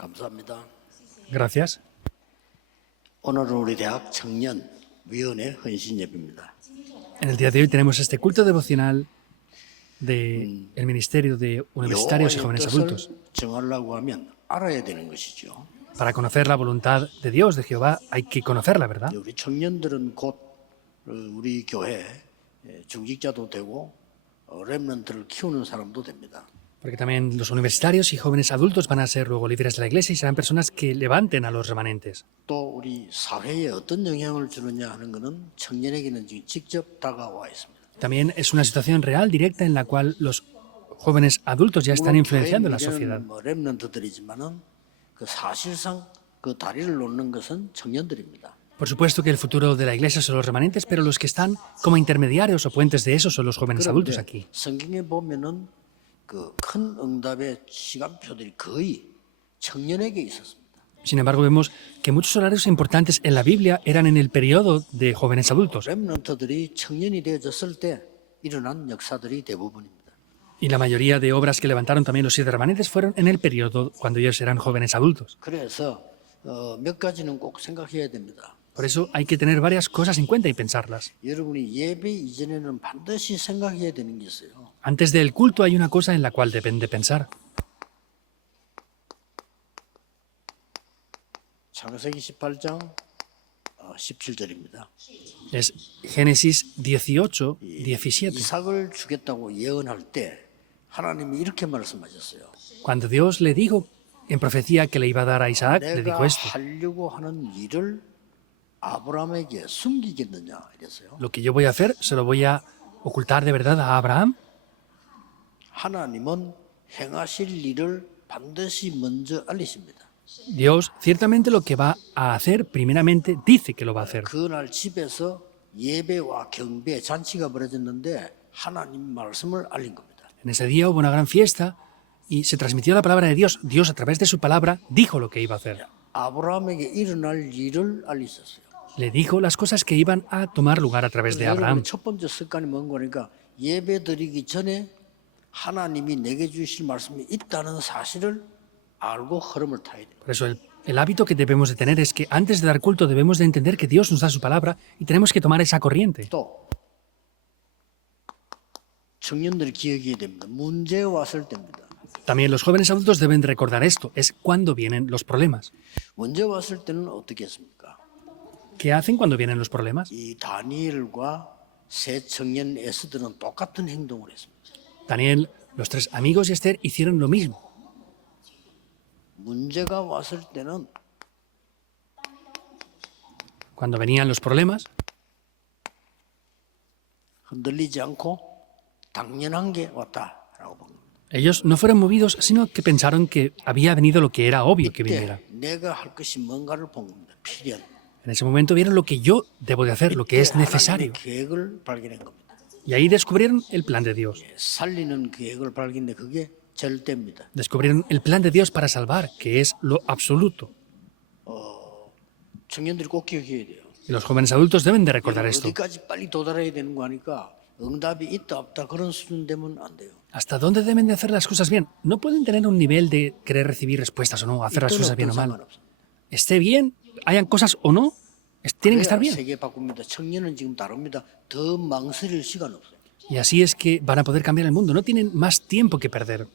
감사합니다. Gracias. 오늘은 우리 대학 청년위원회 헌신 예배입니다. En el día de hoy tenemos este culto devocional del Ministerio de Universitarios y 여호와의 Jóvenes 뜻을 Adultos. 정하려고 하면 알아야 되는 것이죠. Para conocer la voluntad de Dios, de Jehová, hay que conocerla, ¿verdad? 우리 청년들은 곧 우리 교회 중직자도 되고 렘넌트를 키우는 사람도 됩니다. Porque también los universitarios y jóvenes adultos van a ser luego líderes de la iglesia y serán personas que levanten a los remanentes. 또 우리 사회에 어떤 영향을 주느냐 하는 것은 청년에게는 지금 직접 다가와 있습니다. También es una situación real, directa, en la cual los jóvenes adultos ya están 물론 influenciando la 교회 sociedad. 미래는 렘넌트들이지만은 그 사실상 그 다리를 놓는 것은 청년들입니다. Por supuesto que el futuro de la iglesia son los remanentes, pero los que están como intermediarios o puentes de eso son los jóvenes adultos 그런데 aquí. 성경에 보면은 그 큰 응답의 시간표들이 거의 청년에게 있었습니다. Sin embargo, vemos que muchos horarios importantes en la Biblia eran en el periodo de jóvenes adultos. 렘넌트들이 청년이 되어졌을 때 일어난 역사들이 대부분입니다. Y la mayoría de obras que levantaron también los 7 remanentes fueron en el periodo cuando ellos eran jóvenes adultos. 그래서 몇 가지는 꼭 생각해야 됩니다. Por eso hay que tener varias cosas en cuenta y pensarlas. 여러분이 예배 이전에는 반드시 생각해야 되는 게 있어요. Antes del culto hay una cosa en la cual deben de pensar. 창세기 18장 17절입니다. Es Génesis 18, 17. 이삭을 주겠다고 예언할 때 하나님이 이렇게 말씀하셨어요. Cuando Dios le dijo en profecía que le iba a dar a Isaac, le 내가 dijo esto: 하려고 하는 일을 아브라함에게 숨기겠느냐 이랬어요. lo que yo voy a hacer, ¿se lo voy a ocultar de verdad a Abraham? 하나님은 행하실 일을 반드시 먼저 알리십니다. Dios ciertamente lo que va a hacer, primeramente dice que lo va a hacer. 그날 집에서 예배와 경배 잔치가 벌어졌는데 하나님 말씀을 알린 겁니다. En ese día hubo una gran fiesta y se transmitió la palabra de Dios. Dios, a través de su palabra, dijo lo que iba a hacer. 아브라함에게 일어날 일을 알리셨어요. Le dijo las cosas que iban a tomar lugar a través de Abraham. 여러분의 첫 번째 습관이 뭔 거니까 예배 드리기 전에 하나님이 내게 주실 말씀이 있다는 사실을 알고 흐름을 타야 돼요. Por eso el hábito que debemos de tener es que antes de dar culto debemos de entender que Dios nos da su palabra y tenemos que tomar esa corriente. 또 청년들이 기억해야 됩니다. 문제 왔을 때입니다. También los jóvenes adultos deben de recordar esto, es cuando vienen los problemas. 문제 왔을 때는 어떻게 했습니까? ¿Qué hacen cuando vienen los problemas? 이 다니엘과 세 청년 에스더는 똑같은 행동을 했습니다. Daniel, los 3 amigos y Esther hicieron lo mismo. 문제가 왔을 때는 Cuando venían los problemas, 흔들리지 않고 당연한 게 왔다라고 봅니다. ellos no fueron movidos, sino que pensaron que había venido lo que era obvio que viniera. 그때 내가 할 것이 뭔가를 본 겁니다. 필연. En ese momento vieron lo que yo debo de hacer, lo que es necesario. 하나님의 계획을 발견한 겁니다. Y ahí descubrieron el plan de Dios. 살리는 계획을 발견해 그게 절대입니다. Descubrieron el plan de Dios para salvar, que es lo absoluto. 청년들이 꼭 기억해야 돼요. Y los jóvenes adultos deben de recordar esto. 어디까지 빨리 도달해야 되는 거 하니까 응답이 있다 없다 그런 수준 되면 안 돼요. ¿Hasta dónde deben de hacer las cosas bien? No pueden tener un nivel de querer recibir respuestas o no, hacer las 이때는 cosas bien 어떤 o mal. 상관없어요. Esté bien, hayan cosas o no, tienen que estar bien. 세계 바꿉니다. 청년은 지금 다릅니다. 더 망설일 시간 없어요. Y así es que van a poder cambiar el mundo. No tienen más tiempo que perder.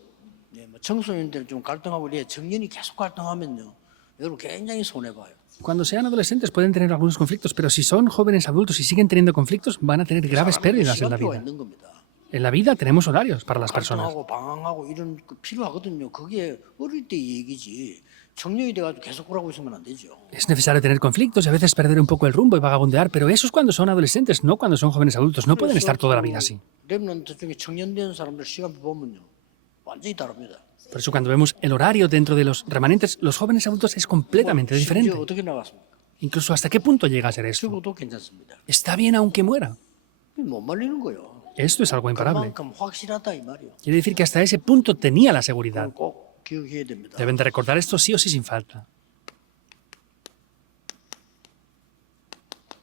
네, 뭐 청소년들 좀 갈등하고 이래 청년이 계속 갈등하면요, 여러분 굉장히 손해 봐요. Cuando sean adolescentes pueden tener algunos conflictos, pero si son jóvenes adultos y siguen teniendo conflictos, van a tener graves pérdidas en la 시간표가 vida. 있는 겁니다. En la vida tenemos horarios para las personas. 갈등하고 방황하고 이런 거 필요하거든요. 그게 어릴 때 얘기지. 청년이 돼가지고 계속 그러고 있으면 안 되죠. Es necesario tener conflictos y a veces perder un poco el rumbo y vagabundear, pero eso es cuando son adolescentes, no cuando son jóvenes adultos. No pueden estar toda la vida así. 렘넌트 중에 청년 된 사람들 시간표 보면요, 완전히 다릅니다. Por eso cuando vemos el horario dentro de los remanentes, los jóvenes adultos es completamente 심지어 diferente. 어떻게 나갔습니까? Incluso hasta qué punto llega a ser esto. 죽어도 괜찮습니다. Está bien aunque muera. 못 말리는 거예요. Esto es algo imparable. 그만큼 확실하다 이 말이요. Quiere decir que hasta ese punto tenía la seguridad. 꼭 기억해야 됩니다. Deben de recordar esto sí o sí sin falta.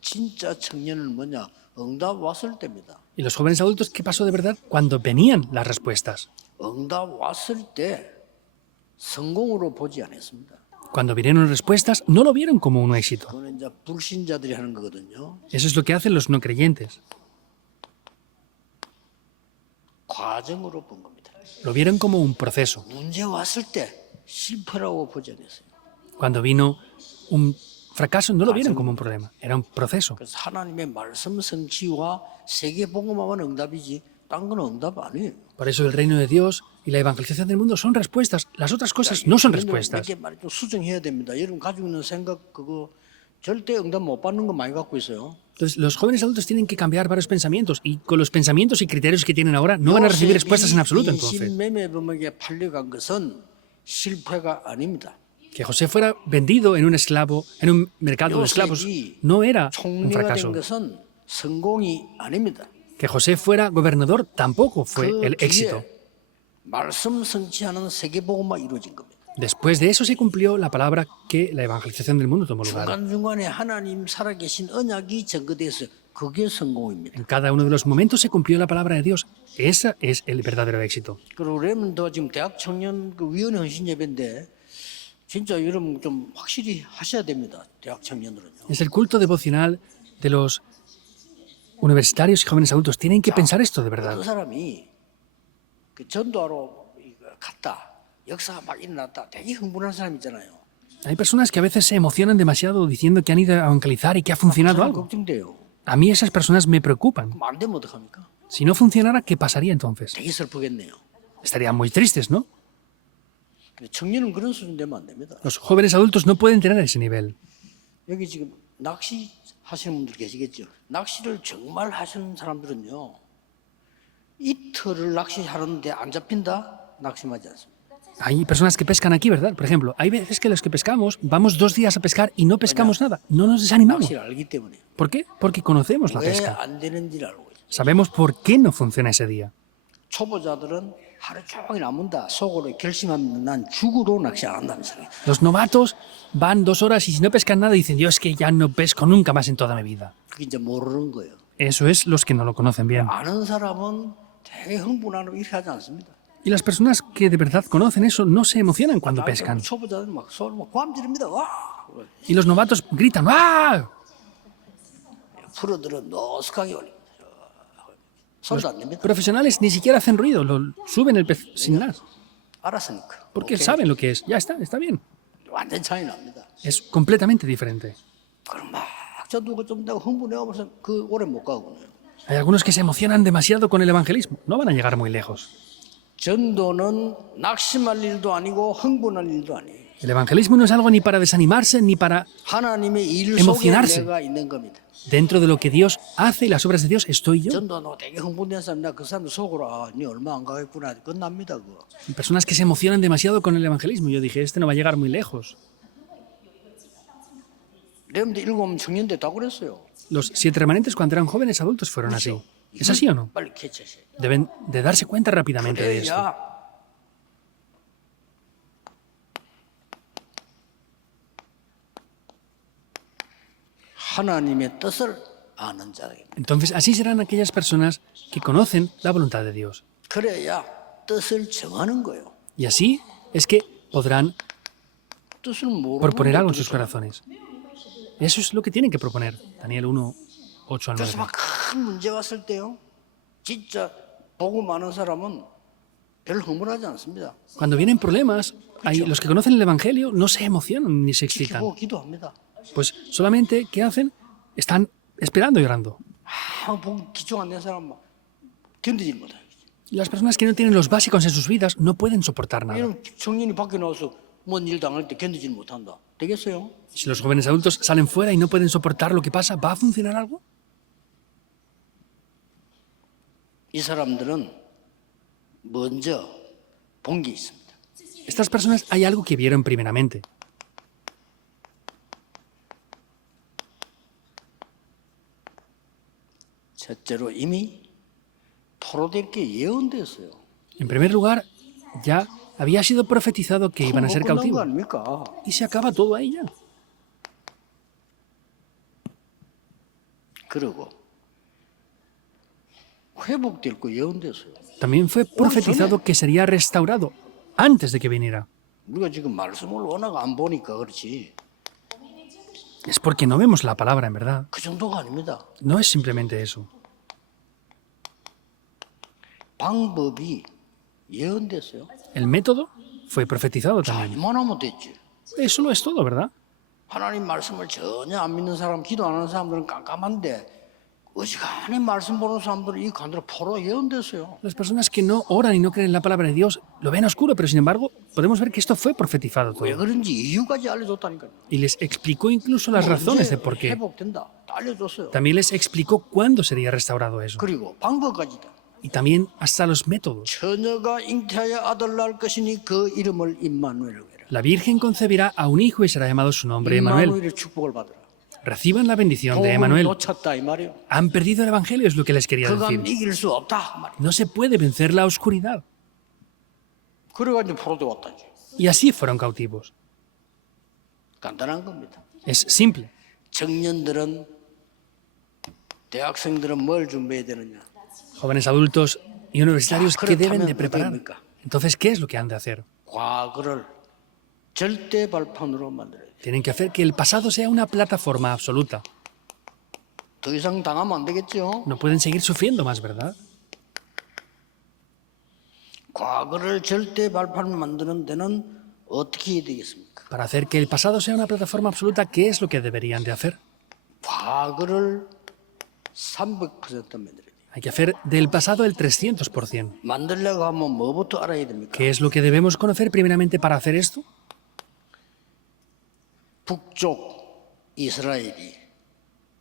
진짜 청년은 뭐냐? 응답 왔을 때입니다. ¿Y los jóvenes adultos qué pasó de verdad? Cuando venían las respuestas. 응답 왔을 때 성공으로 보지 않았습니다. Cuando vinieron respuestas, no lo vieron como un éxito. 그거는 이제 불신자들이 하는 거거든요. Eso es lo que hacen los no creyentes. 과정으로 본 겁니다. Lo vieron como un proceso. 문제 왔을 때 실패라고 보지 않았어요. Cuando vino un fracaso, no lo vieron como un problema. Era un proceso. 그래서 하나님의 말씀 성취와 세계 복음화만 응답이지 딴 건 응답 아니에요. Por eso el reino de Dios y la evangelización del mundo son respuestas. Las otras cosas no son respuestas. 몇개 말이 좀 수정해야 됩니다. 여러분 가지고 있는 생각 그거 절대 응답 못 받는 거 많이 갖고 있어요. Entonces, los jóvenes adultos tienen que cambiar varios pensamientos y con los pensamientos y criterios que tienen ahora no van a recibir respuestas en absoluto entonces. 인신매매범에게 팔려간 것은 실패가 아닙니다. Que José fuera vendido en un mercado de esclavos, no era un 총리가 된 fracaso. 것은 성공이 아닙니다. Que José fuera gobernador tampoco fue el 그 éxito. 뒤에 말씀 성취하는 세계복음화 이루어진 겁니다. Después de eso se cumplió la palabra que la evangelización del mundo tomó lugar. 중간중간에 하나님 살아계신 언약이 증거돼서 그게 성공입니다. En cada uno de los momentos se cumplió la palabra de Dios. Ese es el verdadero éxito. 그리고 레몬도 지금 대학 청년 그 위원회 헌신 예배인데 진짜 여러분 좀 확실히 하셔야 됩니다. 대학 청년들은요. Es el culto devocional de los universitarios y jóvenes adultos. Tienen que pensar esto de verdad. 어떤 사람이 그 전도하러 갔다. 역사가 막 일어났다. 되게 흥분한 사람 있잖아요. Hay personas que a veces se emocionan demasiado diciendo que han ido a evangelizar y que ha funcionado 참 algo. 걱정돼요. A mí esas personas me preocupan. 그럼 안 되면 어떡합니까? Si no funcionara, ¿qué pasaría entonces? 되게 슬프겠네요. Estarían muy tristes, ¿no? 근데 청년은 그런 수준 되면 안 됩니다. Los jóvenes adultos no pueden tener ese nivel. 여기 지금 낚시 하시는 분들 계시겠죠. 낚시를 정말 하시는 사람들은요. 이틀을 낚시하는데 안 잡힌다? 낙심하지 않습니다. Hay personas que pescan aquí, ¿verdad? Por ejemplo, hay veces que los que pescamos vamos 2 días a pescar y no pescamos nada. No nos desanimamos. 낚시를 알기 때문에. ¿Por qué? Porque conocemos la 왜 pesca. 안 되는지를 알고 있죠. Sabemos por qué no funciona ese día. 초보자들은 하루 종일 안 문다. 속으로 결심하면 난 죽으로 낚시 안 한다면서. Los novatos van 2 horas y si no pescan nada dicen, Dios, es que ya no pesco nunca más en toda mi vida. 그게 이제 모르는 거예요. Eso es los que no lo conocen bien. 아는 사람은 되게 흥분하고 이렇게 하지 않습니다. Y las personas que de verdad conocen eso no se emocionan cuando pescan. 초보자들은 막 소리 막 꽝지릅니다. 와! Y los novatos gritan, ¡ah! 프로들은 노숙하게 올립니다. 소리도 안 냅니다. Profesionales ni siquiera hacen ruido, suben el pez sin nada. 알았으니까. Porque 오케이. saben lo que es. Ya está bien. 완전 차이 납니다. Es completamente diferente. 그럼 막 저도 좀 내가 흥분해가 벌써 그 오래 못 가거든요. Hay algunos que se emocionan demasiado con el evangelismo. No van a llegar muy lejos. 전도는 낙심할 일도 아니고 흥분할 일도 아니에요. El evangelismo no es algo ni para desanimarse ni para... 하나님의 일 속에 Emocionarse. 내가 있는 겁니다. Dentro de lo que Dios hace y las obras de Dios estoy yo. 전도는 되게 흥분된 사람, 내가 그 사람 속으로 니 얼마 안 가겠구나 끝납니다 그거. Hay personas que se emocionan demasiado con el evangelismo. Yo dije, este no va a llegar muy lejos. 레몬드 7 청년 때 다 그랬어요. Los 7 remanentes cuando eran jóvenes adultos fueron así. ¿Es así o no? 빨리 캐치하세요. Deben de darse cuenta rápidamente de esto. 그래야 하나님의 뜻을 아는 자입니다. Entonces, así serán aquellas personas que conocen la voluntad de Dios. 그래야 뜻을 정하는 거예요. Y así es que podrán 뜻을 모르는 proponer algo en 것들이 sus corazones. Eso es lo que tienen que proponer. Daniel 1, 8 al 그래서 9. 막 큰 문제 왔을 때요. 진짜 보고 많은 사람은 별 흥분하지 않습니다. Cuando vienen problemas, los que conocen el Evangelio no se emocionan ni se excitan. 기도하고 기도합니다. Pues solamente, ¿qué hacen? Están esperando y orando. 보고 기초 안 된 사람 막 견디지 못해요. Y las personas que no tienen los básicos en sus vidas no pueden soportar nada. 이런 청년이 밖에 나와서 뭔 일 당할 때 견디지 못한다. 되겠어요? Si los jóvenes adultos salen fuera y no pueden soportar lo que pasa, ¿va a funcionar algo? 이 사람들은 먼저 본 게 있습니다. Estas personas hay algo que vieron primeramente. 첫째로 이미 포로될 게 예언됐어요. En primer lugar, ya había sido profetizado que iban a ser 끝난 거 cautivos. 아닙니까? Y se acaba todo ahí ya. 그리고 회복될 거 예언됐어요. También fue profetizado que sería restaurado antes de que viniera. 우리가 지금 말씀을 워낙 안 보니까 그렇지. Es porque no vemos la palabra, en verdad. 그 정도가 아닙니다. No es simplemente eso. 방법이 예언됐어요. El método fue profetizado 자, también. 이만하면 됐지. Eso lo es todo, ¿verdad? 하나님 말씀을 전혀 안 믿는 사람, 기도 안 하는 사람들은 깜깜한데 어지간히 말씀 보는 사람들은 이 관대로 포로 예언됐어요. Las personas que no oran y no creen en la palabra de Dios lo ven oscuro, pero sin embargo podemos ver que esto fue profetizado 왜 todo. 그런지 이유까지 알려줬다니까요. Y les explicó incluso las razones de 언제 por qué. 회복된다. 다 알려줬어요. También les explicó cuándo sería restaurado eso. 그리고 방법까지다. Y también hasta los métodos. 처녀가 잉태하여 아들 낳을 것이니 그 이름을 임마누엘이라고 해라. La Virgen concebirá a un hijo y será llamado su nombre Emmanuel. 임마누엘의 축복을 받으라. Reciban la bendición de 복음을 Emmanuel. 놓쳤다 이 말이에요. Han perdido el Evangelio, es lo que les quería 그간 decir. 이길 수 없다 그 말이에요. No se puede vencer la oscuridad. 그래가지고 포로돼 왔다지. Y así fueron cautivos. 간단한 겁니다. Es simple. 청년들은 대학생들은 뭘 준비해야 되느냐? Jóvenes adultos y universitarios, ¿qué deben de 그렇다면 preparar? 어떻습니까? Entonces, ¿qué es lo que han de hacer? 과거를 절대 발판으로 만들어야 돼. Tienen que hacer que el pasado sea una plataforma absoluta. 더 이상 당하면 안 되겠죠? No pueden seguir sufriendo más, ¿verdad? 과거를 절대 발판으로 만드는 데는 어떻게 해야 되겠습니까? Para hacer que el pasado sea una plataforma absoluta, ¿qué es lo que deberían de hacer? 과거를 300% 만들어야 돼. Hay que hacer del pasado el 300%. 만들려고 하면 뭐부터 알아야 됩니까? ¿Qué es lo que debemos conocer primeramente para hacer esto? 북쪽 이스라엘이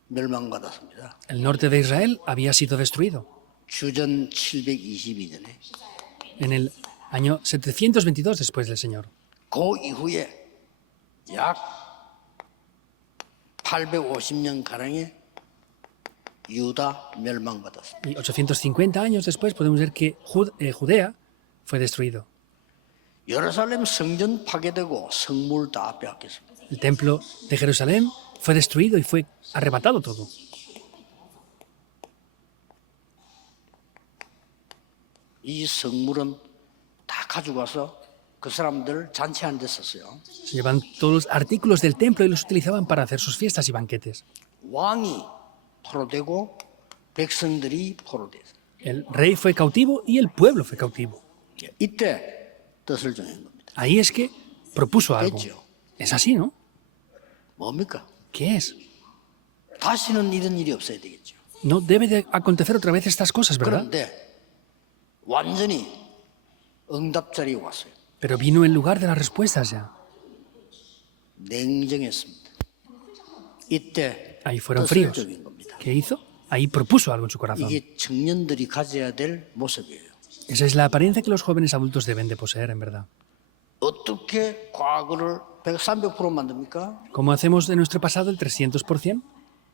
멸망받았습니다. El norte de Israel había sido destruido 주전 722년에. en el año 722 después del Señor. 그 이후에 약 850년 가량의 유다 멸망받았습니다. Y 850 años después podemos ver que Judea fue destruido. 예루살렘 성전 파괴되고 성물 다 빼앗겼습니다. El templo de Jerusalén fue destruido y fue arrebatado todo. 이 성물은 다 가져가서 그 사람들 잔치하는 데 썼어요. Se llevan todos los artículos del templo y los utilizaban para hacer sus fiestas y banquetes. 왕이 포로되고 백성들이 포로됐어요. El rey fue cautivo y el pueblo fue cautivo. 이때 뜻을 정한 겁니다. Ahí es que propuso algo. 됐죠. Es así, ¿no? 뭡니까? ¿Qué es? 다시는 이런 일이 없어야 되겠죠. No debe de acontecer otra vez estas cosas, ¿verdad? 그런데 완전히 응답자리 왔어요. Pero vino en lugar de las respuestas ya. 냉정했습니다. 이때 Ahí fueron 뜻을 fríos. 정한 겁니다. ¿Qué hizo? Ahí propuso algo en su corazón. 이게 청년들이 가져야 될 모습이에요. Esa es la apariencia que los jóvenes adultos deben de poseer, en verdad. 어떻게 과거를 300% 만듭니까? ¿Cómo hacemos de nuestro pasado el 300%?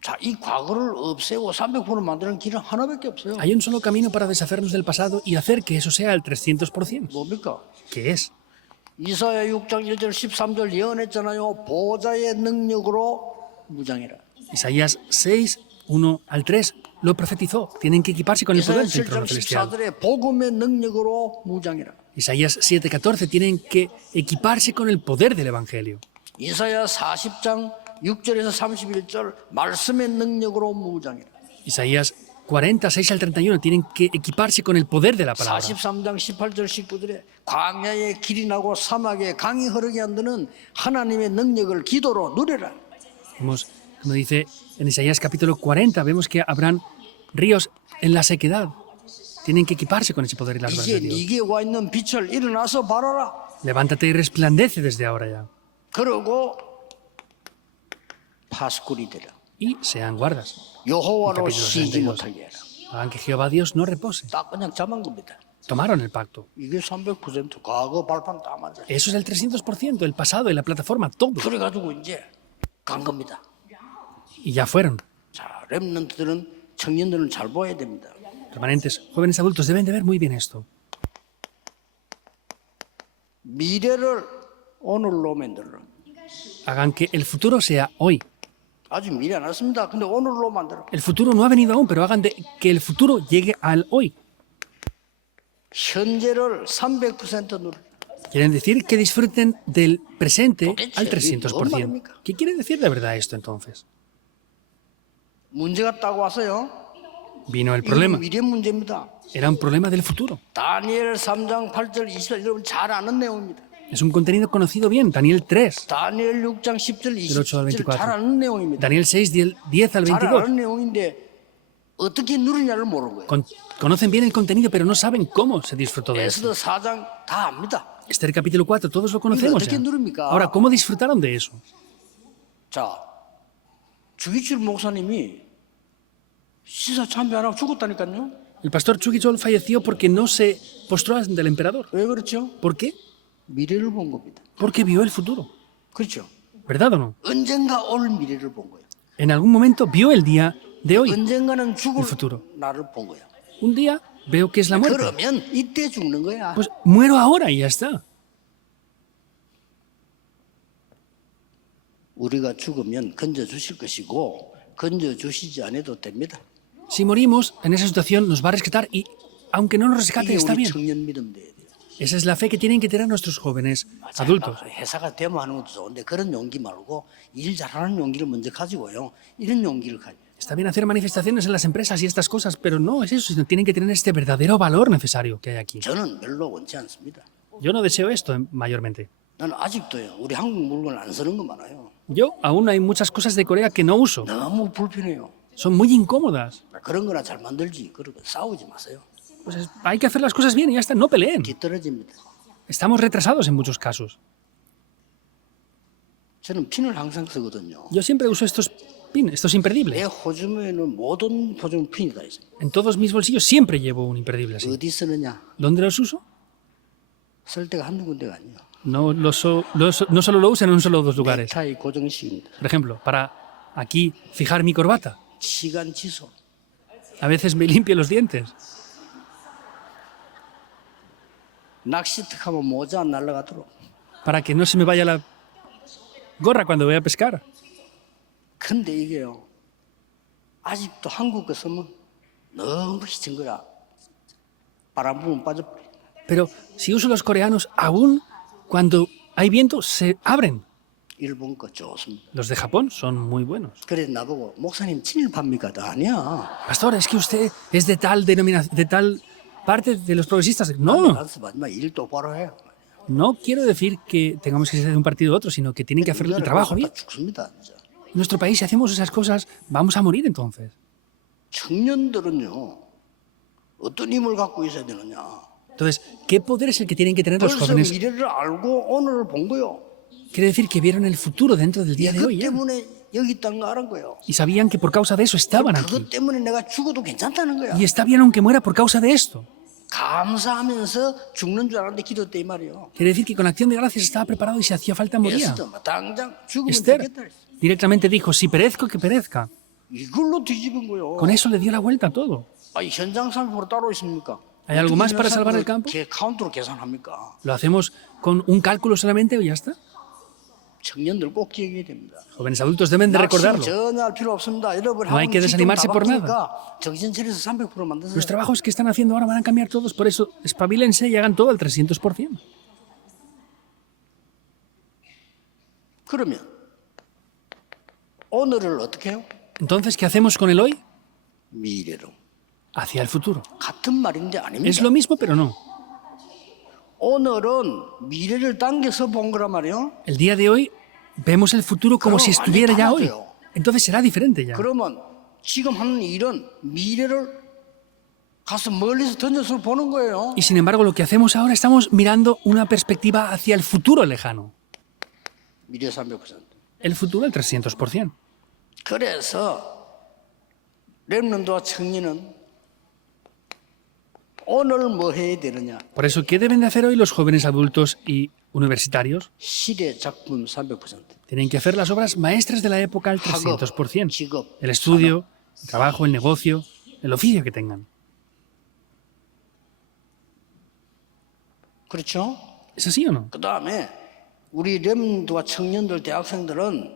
자, 이 과거를 없애고 300% 만드는 길은 하나밖에 없어요. Hay un solo camino para deshacernos del pasado y hacer que eso sea el 300%. 뭡니까? ¿Qué es? 이사야 6장 1절 13절 예언했잖아요. 보좌의 능력으로 무장해라. Isaías 6, 1 al 3 lo profetizó. Tienen que equiparse con el 이사야 poder del 7장 trono celestial. 14절에 복음의 능력으로 무장해라. Isaías 7, 14 tienen que equiparse con el poder del Evangelio. 이사야 40장 6절에서 31절 말씀의 능력으로 무장해라. Isaías 46 al 31 tienen que equiparse con el poder de la palabra. 43장 18절 19절에 광야에 길이 나고 사막에 강이 흐르게 한다는 하나님의 능력을 기도로 누려라. Vemos, como dice en Isaías capítulo 40, vemos que habrán ríos en la sequedad. Tienen que equiparse con ese poder y las obras 이제 de Dios. 네게 와 있는 빛을 일어나서 바라라. Levántate y resplandece desde ahora ya. 그러고 파수꾼이 되라. Y sean guardas. 여호와로 capítulo 쉬지 32. 못하게 해라. Hagan que Jehová Dios no repose. 딱 그냥 잠한 겁니다. Tomaron el pacto. 이게 300% 과거 발판 다 만들어. Eso es el 300%, el pasado y la plataforma, todo. 그래가지고 이제 간 겁니다. Y ya fueron. 자, 렘넌트들은 청년들은 잘 보아야 됩니다. Permanentes, jóvenes adultos deben de ver muy bien esto. 미래를 오늘로 만들어. Hagan que el futuro sea hoy. 아직 미래 안 왔습니다. 근데 오늘로 만들어. El futuro no ha venido aún, pero hagan que el futuro llegue al hoy. 현재를 300% 누려. Quieren decir que disfruten del presente 도대체 al 이게 뭔 300%. 말입니까? ¿Qué quiere decir de verdad esto entonces? 문제가 딱 왔어요. Vino el 이건 problema. 미래 문제입니다. Era un problema del futuro. 다니엘 3장 8절 20절 여러분 잘 아는 내용입니다. Es un contenido conocido bien. Daniel 3, 다니엘 6장 10절 del 8 al 20절 24. 잘 아는 내용입니다. Daniel 6, 10 al 잘 22. 아는 내용인데 어떻게 누르냐를 모르는 거예요. Conocen bien el contenido, pero no saben cómo se disfrutó de esto. 에스더 4장 다 압니다. Esther capítulo 4, todos lo conocemos ya. Ahora, ¿cómo disfrutaron de eso? 자, 주기철 목사님이 시사 참배 안 하고 죽었다니까요. El pastor Chugichol falleció porque no se postró ante el emperador. 왜 그렇죠? ¿Por qué? 미래를 본 겁니다. Porque vio el futuro. 그렇죠? ¿Verdad o no? 언젠가 올 미래를 본 거예요. En algún momento vio el día de hoy. 언젠가는 죽을 El futuro. 나를 본 거예요. Un día veo que es la muerte. 그러면 이때 죽는 거야. Pues muero ahora y ya está. 우리가 죽으면 건져 주실 것이고 건져 주시지 않아도 됩니다. Si morimos, en esa situación nos va a rescatar y aunque no nos rescate, 이게 está 우리 bien. 청년 믿음 돼야 돼요. Esa es la fe que tienen que tener nuestros jóvenes adultos. 회사가 데모하는 것도 좋은데 그런 용기 말고 일 잘하는 용기를 먼저 가지고요. 이런 용기를 가지고. Está bien hacer manifestaciones en las empresas y estas cosas, pero no es eso, sino tienen que tener este verdadero valor necesario que hay aquí. 저는 별로 원치 않습니다. Yo no deseo esto mayormente. 나는 아직도요. 우리 한국 물건 안 쓰는 거 많아요. Yo aún hay muchas cosas de Corea que no uso. 너무 불편해요. Son muy incómodas. 그런 거나 잘 만들지. 그러고 싸우지 마세요. Pues hay que hacer las cosas bien y ya está, no peleen. 뒤떨어집니다. Estamos retrasados en muchos casos. 저는 핀을 항상 쓰거든요. Yo siempre uso estos pin, estos 내 imperdibles. 호주머니에는 모든 호주머니 핀이 다 있어요. En todos mis bolsillos siempre llevo un imperdible así. 어디 쓰느냐? ¿Dónde los uso? 쓸 데가 한두 군데가 아니에요. No, no solo lo uso en un solo dos lugares. 넥타이 고정식입니다. Por ejemplo, para aquí fijar mi corbata. 시간 지소. A veces me limpio los dientes. 낚시특하면 모자 안 날아가도록. Para que no se me vaya la gorra cuando voy a pescar. 근데 이게요. 아직도 한국 거 쓰면 너무 희친 거야. 바람 불면 빠져버려. Pero si uso los coreanos, aún cuando hay viento, se abren. 일본 거 좋습니다. Los de Japón son muy buenos. 그래 나보고 목사님 친일파입니까? 나 아니야. Pastor, es que usted es de tal denominación, de tal parte de los progresistas. No, 마지막 일 똑바로 해. no quiero decir que tengamos que ser de un partido u otro, sino que tienen que hacer el trabajo bien. 죽습니다. 진짜. En nuestro país, si hacemos esas cosas, vamos a morir entonces. 청년들은요. 어떤 힘을 갖고 있어야 되느냐. Entonces, ¿qué poder es el que tienen que tener los 벌써 jóvenes? 미래를 알고 오늘을 본 거요. Quiere decir que vieron el futuro dentro del día de 이것 hoy ya. 때문에 여기 있다는 거 알은 거예요. Y sabían que por causa de eso estaban aquí. 그것 때문에 내가 죽어도 괜찮다는 거야. Y está bien aunque muera por causa de esto. 감사하면서 죽는 줄 알았는데 기도 때 이 말이요. Quiere decir que con acción de gracias estaba preparado y si hacía falta moría. 에스더 당장 죽으면 Esther 되겠다. 그랬어. directamente dijo, si perezco, que perezca. 이걸로 뒤집은 거요. Con eso le dio la vuelta a todo. 아니, 현장 살포로 따로 있습니까? ¿Hay algo más 어떻게 para 현장 salvar el 살포를 campo? 카운트로 계산합니까? ¿Lo hacemos con un cálculo solamente y ya está? 청년들 꼭 기억해야 됩니다. Jóvenes adultos deben de 낙심 recordarlo. 전혀 할 필요 없습니다. 여러분 No hay que desanimarse por 정신 차려서 300% 만드세요. Los trabajos que están haciendo ahora van a cambiar todos, por eso espabilense y hagan todo al 300%. 그러면 오늘을 어떻게 해요? Entonces, ¿qué hacemos con el hoy? 미래로. Hacia el futuro. 같은 말인데 아닙니다. Es lo mismo, pero no. 오늘은 미래를 당겨서 본 거란 말이에요. El día de hoy vemos el futuro como si estuviera ya hoy. Entonces será diferente ya. 그러면 지금 하는 일은 미래를 가서 멀리서 던져서 보는 거예요. Y sin embargo, lo que hacemos ahora estamos mirando una perspectiva hacia el futuro lejano. 미래 300%. El futuro al 300%. 그래서 렘넌트와 청년은 오늘 뭐 해야 되느냐? Por eso, ¿qué deben de hacer hoy los jóvenes adultos y universitarios? 시대 작품 300%. Tienen que hacer las obras maestras de la época al 학업, 300%. 직업, El estudio, el trabajo, el negocio, el oficio que tengan. 그렇죠? ¿Es así o no? 그 다음에 우리 렘넌트와 청년들, 대학생들은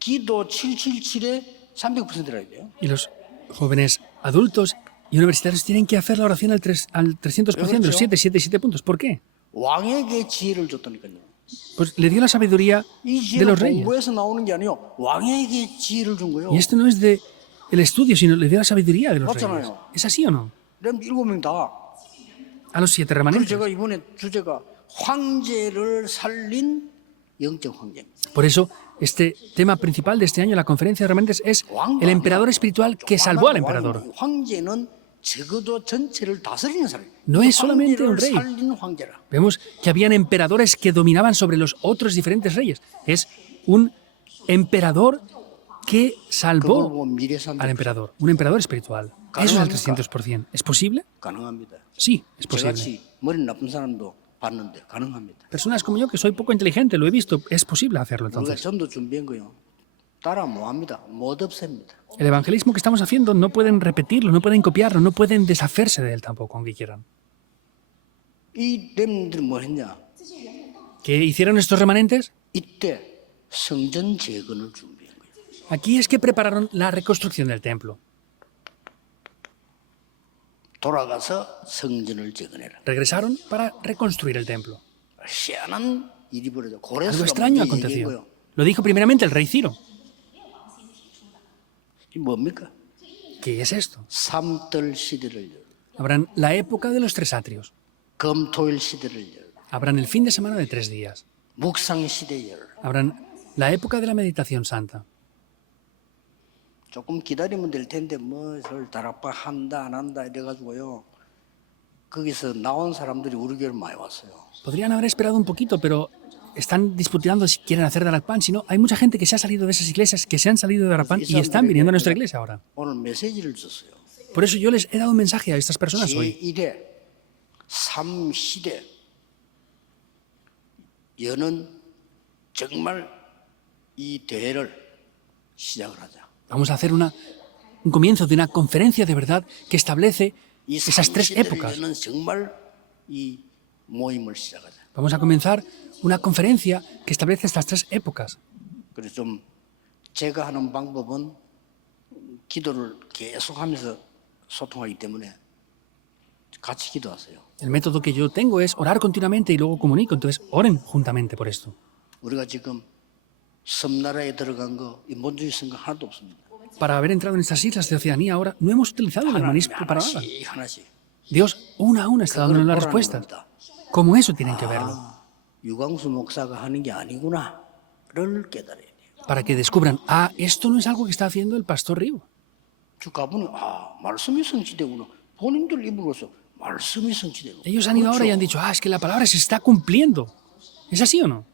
기도 777에 300%라 돼요. Y los jóvenes adultos y universitarios tienen que hacer la oración al 300% de los 7 puntos. ¿Por qué? 왕에게 지혜를 줬다니까요. Pues le dio la sabiduría 이 de 지혜는 los reyes. 공부에서 나오는 게 아니요. 왕에게 지혜를 준 거예요. Y esto no es de el estudio, sino le dio la sabiduría de los 맞잖아요. reyes. ¿Es así o no? 그럼 7명 다. A los 7 그래서 remanentes. 제가 이번에 주제가 황제를 살린 영적 황제입니다. Por eso, este tema principal de este año, la conferencia de remanentes, es el emperador espiritual que salvó al emperador. 황제는 적어도 전체를 다스리는 사람. No es solamente un 황제를 rey. 살린 황제라. Vemos que habían emperadores que dominaban sobre los otros diferentes reyes. Es un emperador que 그걸 salvó 보고 미래 al 산들 emperador, un emperador espiritual. Eso es el 300%. ¿Es posible? 가능합니다. Sí, es posible. 저같이 머리 나쁜 사람도 봤는데 가능합니다. Personas como yo, que soy poco inteligente, lo he visto, es posible hacerlo 우리가 entonces. 전도 준비한 거요. 따라 뭐합니다. 못 없앱니다. El evangelismo que estamos haciendo no pueden repetirlo, no pueden copiarlo, no pueden deshacerse de él tampoco, aunque quieran. 이 렘들이 뭐 했냐? ¿Qué hicieron estos remanentes? 이때 성전 재건을 준비한 거예요. Aquí es que prepararon la reconstrucción del templo. 돌아가서 성전을 재건해라. Regresaron para reconstruir el templo. 희한한 일이 벌어져. Algo 고레스가 extraño 먼저 얘기한 aconteció. 거예요. Lo dijo primeramente el rey Ciro. 이 뭡니까? ¿Qué es esto? 삼떨 시대를 열, Habrán la época de los 3 atrios. 금토일 시대를 열, Habrán el fin de semana de 3 días. 묵상 시대 열. Habrán la época de la meditación santa. 조금 기다리면 될 텐데 뭐를 다락방 한다 안 한다 이래가지고요. 거기서 나온 사람들이 우리 교회를 많이 왔어요. Podrían haber esperado un poquito, pero están disputando si quieren hacer Darakpan. Si no, hay mucha gente que se ha salido de esas iglesias, que se han salido de Darakpan y están viniendo a nuestra iglesia ahora. 오늘 메시지를 줬어요. Por eso yo les he dado un mensaje a estas personas hoy. 제1회 3시대 여는 정말 이 대회를 시작을 하자. Vamos a hacer un comienzo de una conferencia de verdad que establece 이 esas 3 3시대를 épocas. 여는 정말 이 모임을 시작하자. Vamos a comenzar una conferencia que establece estas 3 épocas. 그래서 좀 제가 하는 방법은 기도를 계속하면서 소통하기 때문에 같이 기도하세요. El método que yo tengo es orar continuamente y luego comunico. Entonces, oren juntamente por esto. 우리가 지금 섬나라에 들어간 거 이 민주주의 선거 하나도 없습니다. Para haber entrado en estas islas de Oceanía ahora, no hemos utilizado el manismo para nada. 하나씩. Dios, una a una, está dando las respuestas. Como eso tienen que verlo. 유광수 목사가 하는 게 아니구나를 깨달아야 돼요. Para que descubran, esto no es algo que está haciendo el pastor Río. 쭉 가보니 말씀이 성취되구나. 본인들 입으로서 말씀이 성취되고. Ellos han ido ahora y han dicho, es que la palabra se está cumpliendo. ¿Es así o no?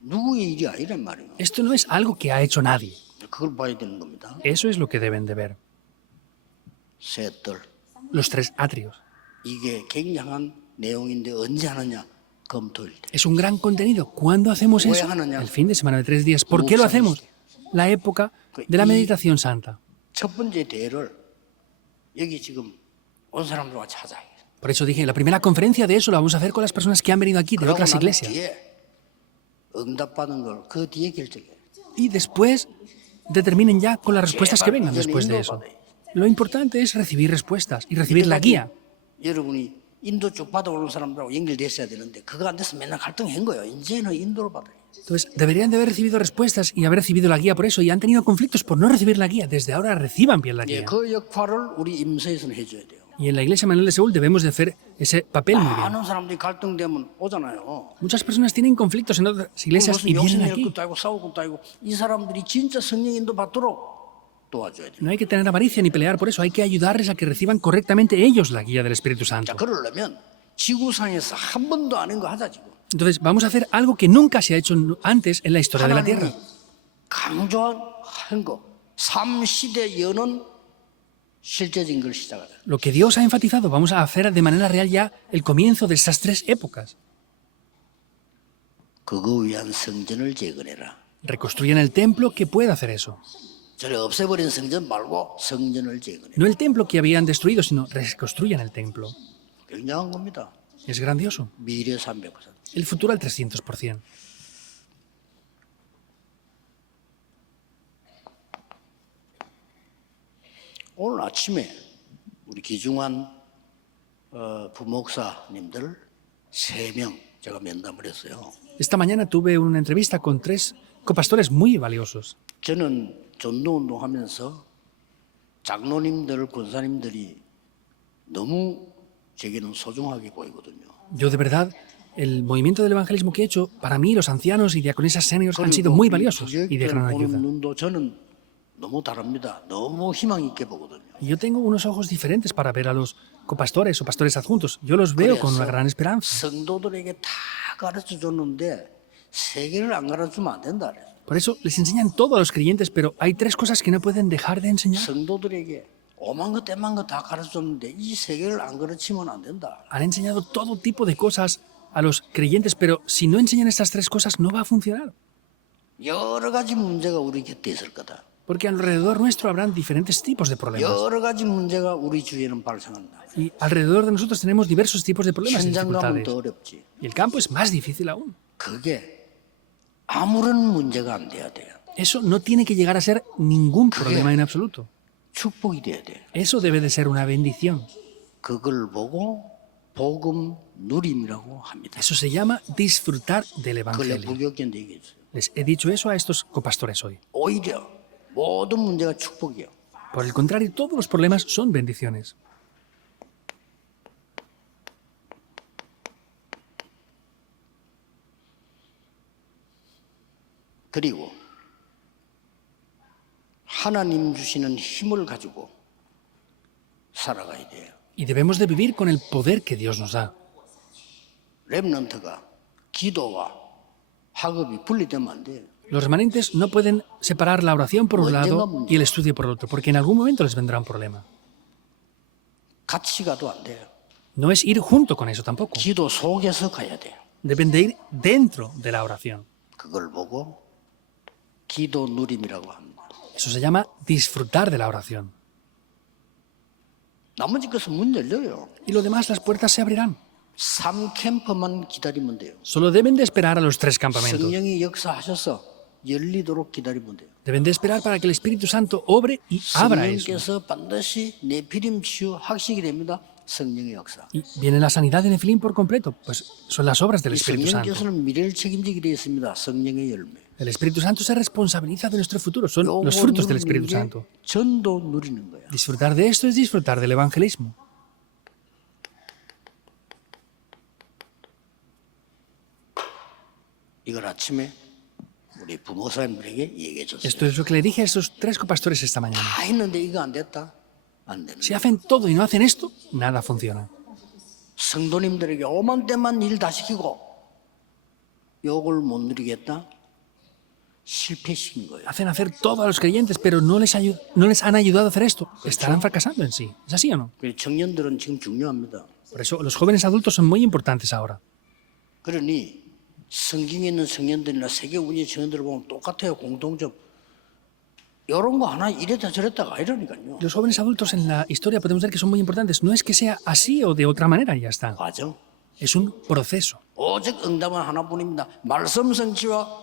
누구의 일이 아니란 말이에요. Esto no es algo que ha hecho nadie. 그걸 봐야 되는 겁니다. Eso es lo que deben de ver. 셋들. Los 3 atrios. 이게 굉장한 내용인데 언제 하느냐? 금토일 때. Es un gran contenido. ¿Cuándo hacemos eso? El fin de semana de 3 días. ¿Por qué lo hacemos? La época de la meditación santa. 첫 번째 대회를 여기 지금 온 사람들 같이 하자. Por eso dije, la primera conferencia de eso la vamos a hacer con las personas que han venido aquí de 그러고 otras 난 iglesias. 뒤에 응답받은 걸 그 뒤에 결정해. Y después determinen ya con las respuestas que vengan después de eso. Lo importante es recibir respuestas y recibir la guía. 여러분이 인도 쭉 받아오는 사람들하고 연결됐어야 되는데 그거 안 돼서 맨날 갈등한 거예요. 이제는 인도로 받아요. Entonces, deberían de haber recibido respuestas y haber recibido la guía por eso, y han tenido conflictos por no recibir la guía. Desde ahora reciban bien la 예, guía. 그 역할을 우리 임서에서는 해줘야 돼요. Y en la iglesia Manuel de Seúl debemos de hacer ese papel muy bien. 많은 사람들이 갈등되면 오잖아요. Muchas personas tienen conflictos en otras iglesias 무슨 y vienen 욕심낼 aquí. 것도 아니고 싸울 것도 아니고 이 사람들이 진짜 성령 인도 받도록 도와줘야 돼요. No hay que tener avaricia ni pelear por eso, hay que ayudarles a que reciban correctamente ellos la guía del Espíritu 자, Santo. 그러려면 지구상에서 한 번도 안 한 거 하자 지금. Entonces, vamos a hacer algo que nunca se ha hecho antes en la historia de la Tierra. 하나님이 강조한 거 3시대 여는 실제적인 걸 시작하자. Lo que Dios ha enfatizado, vamos a hacer de manera real ya el comienzo de esas 3 épocas. 그거 위한 성전을 재건해라. Reconstruyan el templo que pueda hacer eso. 저래 없애버린 성전 말고 성전을 재건해. No el templo que habían destruido, sino reconstruyan el templo. 굉장한 겁니다. Es grandioso. 미래 300%. El futuro al 300%. 오늘 아침에 우리 기중한 부목사님들 3명 제가 면담을 했어요. Esta mañana tuve una entrevista con 3 copastores muy valiosos. 저는 전도운동하면서 장로님들, 권사님들이 너무 제게는 소중하게 보이거든요. Yo de verdad, el movimiento del evangelismo que he hecho, para mí los ancianos y diaconisas seniors han sido muy valiosos y de gran 보는 ayuda. 눈도 저는 너무 다릅니다. 너무 희망 있게 보거든요. Y yo tengo unos ojos diferentes para ver a los copastores o pastores adjuntos. Yo los veo con una gran esperanza. 성도들에게 다 가르쳐 줬는데 세 개를 안 가르치면 안 된다. 그래요. Por eso les enseñan todo a los creyentes, pero hay 3 cosas que no pueden dejar de enseñar. 성도들에게 오만 것 떼만 것 다 가르쳐 줬는데 이 세 개를 안 가르치면 안 된다. Han enseñado todo tipo de cosas a los creyentes, pero si no enseñan estas 3 cosas no va a funcionar. 여러 가지 문제가 우리 곁에 있을 거다. Porque alrededor nuestro habrán diferentes tipos de problemas. 여러 가지 문제가 우리 주위에는 발생한다. Y alrededor de nosotros tenemos diversos tipos de problemas y 현장 가면 dificultades. 더 어렵지. Y el campo es más difícil aún. 그게 아무런 문제가 안 돼야 돼요. Eso no tiene que llegar a ser ningún problema en absoluto. 축복이 돼야 돼요. Eso debe de ser una bendición. 그걸 보고 복음 누림이라고 합니다. Eso se llama disfrutar del 그걸 Evangelio. 부교견 얘기했어요. Les he dicho eso a estos copastores hoy. 오히려 모든 문제가 축복이에요. Por el contrario, todos los problemas son bendiciones. 그리고 하나님 주시는 힘을 가지고 살아가야 돼요. Y debemos de vivir con el poder que Dios nos da. 렘넌트가 기도와 학업이 분리되면 안 돼요. Los remanentes no pueden separar la oración por un lado y el estudio por el otro, porque en algún momento les vendrá un problema. 같이 가도 안 돼요. No es ir junto con eso tampoco. 기도 속에서 가야 돼요. Deben de ir dentro de la oración. 그걸 보고 기도 누림이라고 합니다. Eso se llama disfrutar de la oración. 나머지 것은 문 열려요. Y lo demás, las puertas se abrirán. 3캠프만 기다리면 돼요. Solo deben de esperar a los 3 campamentos. 성령이 역사하셔서 열리도록 기다리면 돼요. Deben de esperar para que el Espíritu Santo obre y abra eso. 성령께서 반드시 네피림 치유 학식이 됩니다. 성령의 역사. Y viene la sanidad de Nefilim por completo, pues son las obras del 이 Espíritu Santo. 성령께서는 미래를 책임지게 되어 있습니다. 성령의 열매. El Espíritu Santo se responsabiliza de nuestro futuro, son 요거 los frutos del 누리는 Espíritu 게 Santo. 전도 누리는 거야. Disfrutar de esto es disfrutar del evangelismo. 이걸 아침에 우리 부모사님들에게 얘기해 줬어요. Esto es lo que le dije a esos 3 copastores esta mañana. 다 했는데 이거 안 됐다? 안 되는 Si 거야. hacen todo y no hacen esto, nada funciona. 성도님들에게 오만 대만 일 다 시키고 요걸 못 누리겠다? 실패시킨 거예요. Hacen hacer todo a los creyentes, pero no les han ayudado a hacer esto. Estarán fracasando en sí. ¿Es así o no? 그래서 청년들은 지금 중요합니다. Por eso los jóvenes adultos son muy importantes ahora. 그러니 성경에 있는 청년들이나 세계 운의 청년들을 보면 똑같아요. 공통점. 이런 거 하나 이랬다 저랬다가 이러니까요. Los jóvenes adultos en la historia podemos ver que son muy importantes. No es que sea así o de otra manera, ya está. 과정. Es un proceso. 오직 응답은 하나뿐입니다. 말씀 성취와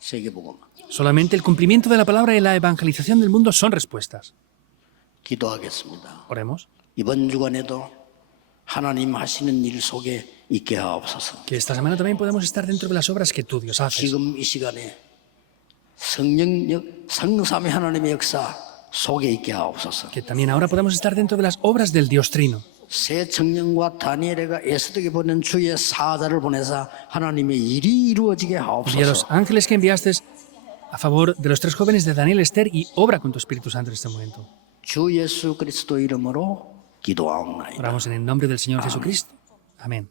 세계복음. Solamente el cumplimiento de la palabra y la evangelización del mundo son respuestas. 기도하겠습니다. Oremos. 이번 주간에도 하나님 하시는 일 속에 있게 하옵소서. Que esta semana también podemos estar dentro de las obras que tú, Dios, haces. 지금 이 시간에 성삼위 하나님의 역사 속에 있게 하옵소서. Que también ahora podamos estar dentro de las obras del Dios Trino. 새 청년과 다니엘에게 에스더에게 보낸 주의 사자를 보내사 하나님의 일이 이루어지게 Y a los 하옵소서. ángeles que enviaste a favor de los 3 jóvenes de Daniel, Esther, y obra con tu Espíritu Santo en este momento. 주 예수 그리스도 이름으로 기도하옵나이다. Oramos en el nombre del Señor Jesucristo. Amén.